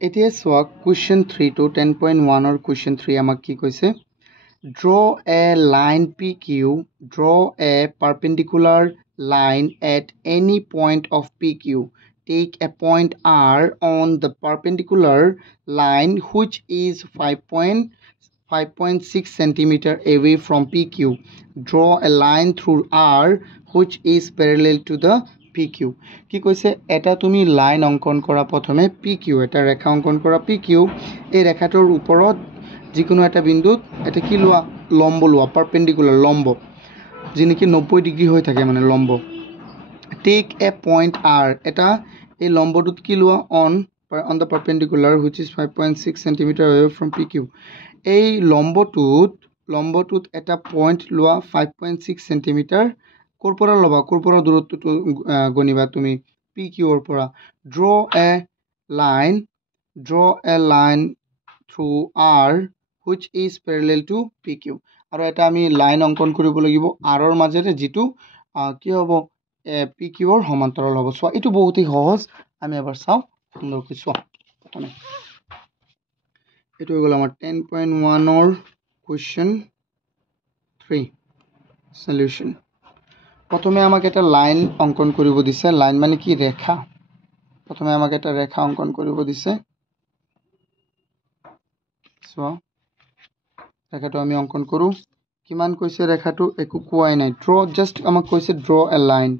এতিয়া চোৱা question 3 to 10.1 or question 3 আমাক কি কৈছে draw a line PQ, draw a perpendicular line at any point of PQ. Take a point R on the perpendicular line which is 5.6 centimeter away from PQ. Draw a line through R which is parallel to the PQ. কি কৈছে এটা তুমি line অঙ্কন কৰা প্ৰথমে PQ এটা ৰেখা অঙ্কন কৰা PQ এই ৰেখাটোৰ ওপৰত যিকোনো এটা বিন্দুত এটা কি লোৱা লম্ব লোৱা পারপেন্ডিকুলার লম্ব যি নেকি 90 ডিগ্রি হৈ থাকে মানে লম্ব টেক এ পয়েন্ট আর এটা এই লম্বটোত কি লোৱা on the perpendicular which is 5.6 centimetre away from PQ এই লম্বটোত এটা পয়েন্ট লোৱা 5.6 সেন্টিমিটাৰ কোৰ পৰা লবা কোৰ পৰা দূৰত্বটো গণিবা তুমি PQ ৰ পৰা draw a line through R which is parallel to PQ আৰু এটা আমি লাইন অঙ্কন কৰিব লাগিব R ৰ মাজেৰে যেটো কি হ'ব PQ ৰ সমান্তৰাল হ'ব সো এটো বহুত সহজ আমি এবাৰ চাও সুন্দৰকৈ চোৱা প্ৰথমে এটো হৈ গল আমাৰ 10.1 ৰ কোৱেশ্চন 3 সলিউশন প্ৰথমে আমাক এটা লাইন অঙ্কন কৰিব দিছে লাইন মানে কি ৰেখা প্ৰথমে আমাক এটা ৰেখা অঙ্কন কৰিব দিছে সো ৰেখাটো আমি অঙ্কন কৰো কিমান কৈছে ৰেখাটো একো কোৱাই নাই ড্ৰ জাস্ট আমাক কৈছে ড্ৰ এ লাইন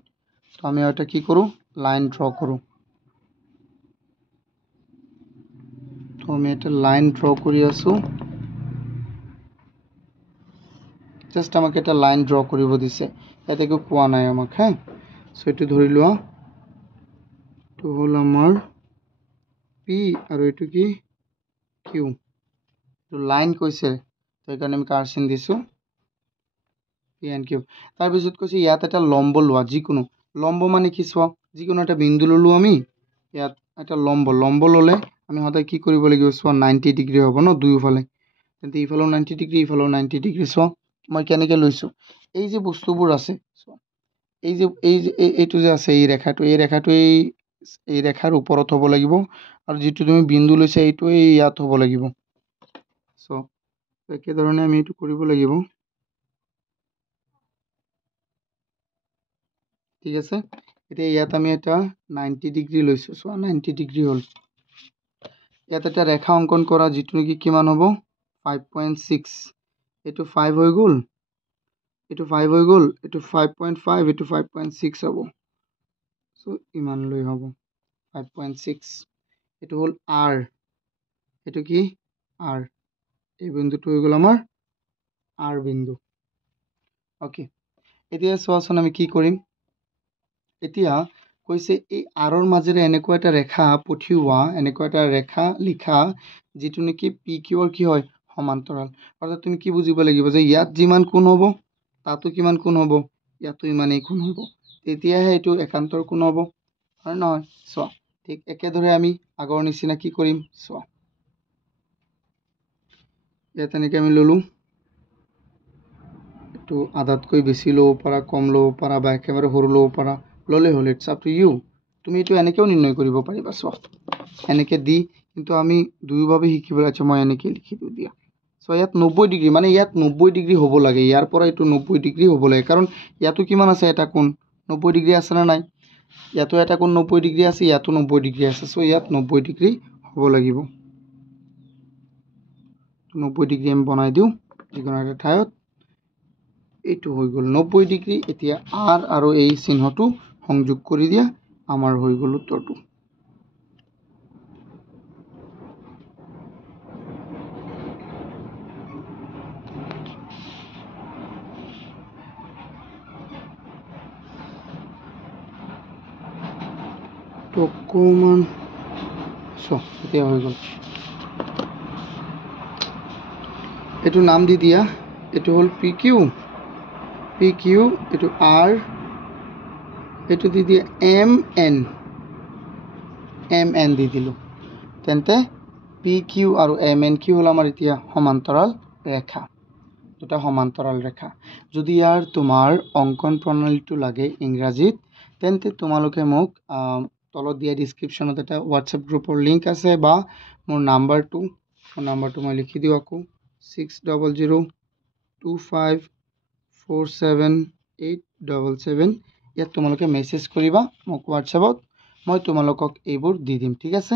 তো আমি এটা কি কৰো লাইন ড্ৰ কৰো তো আমি এটা লাইন ড্ৰ কৰি আছো জাস্ট আমাক এটা লাইন ড্ৰ কৰিব দিছে এটা একো কোৱা নাই আমাক হ্যাঁ সো এটো ধৰি লোৱা তো হল আমাৰ P আৰু এটো কি Q তো লাইন কৈছে তো এখানে আমি কার চিন দিছো P and Q তার পিছত কৈছে ইয়াত এটা লম্ব লোৱা যিকোনো লম্ব মানে কি চোৱা যিকোনো এটা বিন্দু ললো আমি ইয়াত এটা লম্ব ললে আমি হদাই কি কৰিব লাগিব চোৱা 90 ডিগ্ৰী হ'ব ন দুইফালে তেন্তে ইফালে 90 ডিগ্ৰী ইফালে 90 ডিগ্ৰী চোৱা মই কেনেকৈ লৈছো এই যে বস্তুবোৰ আছে চোৱা এই যে এইটো যে আছে এই ৰেখাটো এই ৰেখাৰ ওপৰত হ'ব লাগিব আৰু যেটো তুমি বিন্দু লৈছা এইটো ইয়াত হ'ব লাগিব সো একে ধৰণে আমি এটো কৰিব লাগিব ঠিক আছে এতিয়া ইয়াত আমি এটা 90 ডিগ্ৰী লৈছো সো 90 ডিগ্ৰী হল ইয়াত এটা ৰেখা অঙ্কন কৰা যেটো নেকি কিমান হ'ব 5.6 এটো 5 হৈ গল এটো 5 হৈ গল এটো 5.5 এটো 5.6 হ'ব সো ইমান লৈ হ'ব 5.6 এটো হল R এটো কি R এই বিন্দুটো হৈ গল আমাৰ R বিন্দু ওকে এতিয়া সোৱাচোন আমি কি কৰিম এতিয়া কৈছে এই R ৰ মাজেৰে এনেকুৱা এটা ৰেখা পঠিওৱা এনেকুৱা এটা ৰেখা লিখা যেটো নেকি PQ ৰ কি হয় সমান্তৰাল অৰ্থাৎ তুমি কি বুজিব লাগিব যে ইয়াত যিমান কোণ হ'ব তাতো কিমান কোণ হ'ব ইয়াতো ইমানেই কোণ হ'ব তেতিয়াহে এটো একান্তৰ কোণ হ'ব হয় নহয় চোৱা ঠিক একে ধৰে আমি আগৰ নিচিনা কি কৰিম চোৱা ইয়াত এনেকৈ আমি ললো এটো আধাতকৈ বেছি লব পাৰা কম লব পাৰা বা একেবাৰে সৰু লব পাৰা ললে হল ইটস আপ টু ইউ তুমি এটো এনেকেও নিৰ্ণয় কৰিব পাৰিবা চোৱা এনেকে দি কিন্তু আমি দুইভাবে শিকিব আছে মই এনেকে লিখি দিও দিয়া সো ইয়াত 90 ডিগ্ৰী মানে ইয়াত 90 ডিগ্ৰী হ'ব লাগে ইয়াৰ পৰা এটো 90 ডিগ্ৰী হ'ব লাগে কাৰণ ইয়াতো কিমান আছে এটা কোণ 90 ডিগ্ৰী আছে না নাই ইয়াতো এটা কোণ 90 ডিগ্ৰী আছে ইয়াতো 90 ডিগ্ৰী আছে সো ইয়াত 90 ডিগ্ৰী হ'ব লাগিব 90 ডিগ্ৰী আমি বনাই দিও যিকোনো এটা ঠাইত এটো হৈ গল 90 ডিগ্ৰী এতিয়া R আৰু এই চিহ্নটো সংযোগ কৰি দিয়া আমাৰ হৈ গল উত্তৰটো অকমান সো এতিয়া হৈ গল এটো নাম দি দিয়া এটো হল PQ এটো R এটো দি দিয়া MN দি দিলো তেন্তে PQ আৰু MN কি হল আমাৰ এতিয়া সমান্তৰাল ৰেখা দুটা সমান্তৰাল ৰেখা যদি ইয়াৰ তোমাৰ অঙ্কন প্ৰণালীটো লাগে ইংৰাজীত তেন্তে তোমালোকে মোক তলত দিয়া ডিছক্ৰিপশ্যনত এটা হোৱাটছএপ গ্ৰুপৰ লিংক আছে বা মোৰ নাম্বাৰটো মই লিখি দিওঁ আকৌ 600025477877 ইয়াত তোমালোকে মেছেজ কৰিবা মোক হোৱাটছএপত মই তোমালোকক এইবোৰ দি দিম ঠিক আছে